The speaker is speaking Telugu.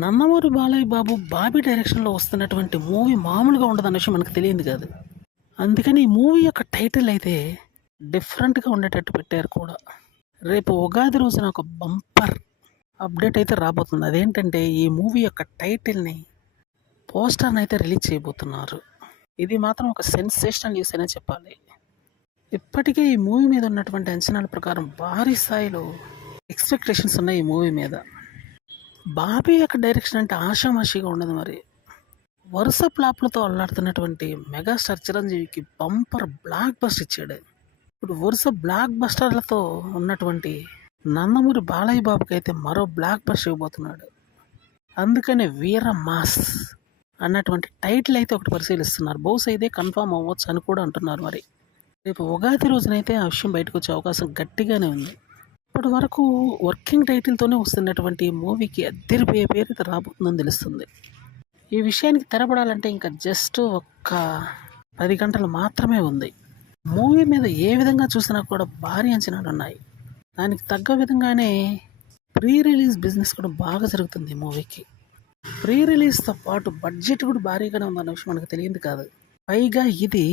నందమూరి బాలయ్య బాబు బాబీ డైరెక్షన్లో వస్తున్నటువంటి మూవీ మామూలుగా ఉండదన్న విషయం మనకు తెలియదు కాదు. అందుకని ఈ మూవీ యొక్క టైటిల్ అయితే డిఫరెంట్గా ఉండేటట్టు పెట్టారు కూడా. రేపు ఉగాది రోజున ఒక బంపర్ అప్డేట్ అయితే రాబోతుంది. అదేంటంటే ఈ మూవీ యొక్క టైటిల్ని పోస్టర్ని అయితే రిలీజ్ చేయబోతున్నారు. ఇది మాత్రం ఒక సెన్సేషనల్ న్యూస్ అనే చెప్పాలి. ఇప్పటికే ఈ మూవీ మీద ఉన్నటువంటి అంచనాల ప్రకారం భారీ స్థాయిలో ఎక్స్పెక్టేషన్స్ ఉన్నాయి ఈ మూవీ మీద. బాబీ యొక్క డైరెక్షన్ అంటే ఆషామాషిగా ఉండదు. మరి వరుస ఫ్లాప్లతో అల్లాడుతున్నటువంటి మెగాస్టార్ చిరంజీవికి బంపర్ బ్లాక్ బస్టర్ ఇచ్చాడు. ఇప్పుడు వరుస బ్లాక్ బస్టర్లతో ఉన్నటువంటి నందమూరి బాలయ్య బాబుకి అయితే మరో బ్లాక్ బస్టర్ ఇవ్వబోతున్నాడు. అందుకనే వీర మాస్ అన్నటువంటి టైటిల్ అయితే ఒకటి పరిశీలిస్తున్నారు. బహుశా ఇదే కన్ఫామ్ అవ్వచ్చు అని కూడా అంటున్నారు. మరి రేపు ఉగాది రోజునైతే ఆ విషయం బయటకు వచ్చే అవకాశం గట్టిగానే ఉంది. ఇప్పటి వరకు వర్కింగ్ టైటిల్తోనే వస్తున్నటువంటి మూవీకి అద్దరిపోయే పేరు అయితే రాబోతుందని తెలుస్తుంది. ఈ విషయానికి తెరపడాలంటే ఇంకా జస్ట్ ఒక్క 10 గంటలు మాత్రమే ఉంది. మూవీ మీద ఏ విధంగా చూసినా కూడా భారీ అంచనాలు ఉన్నాయి. దానికి తగ్గ విధంగానే ప్రీ రిలీజ్ బిజినెస్ కూడా బాగా జరుగుతుంది ఈ మూవీకి. ప్రీ రిలీజ్తో పాటు బడ్జెట్ కూడా భారీగానే ఉందన్న విషయం మనకు తెలియదు కాదు. పైగా ఇది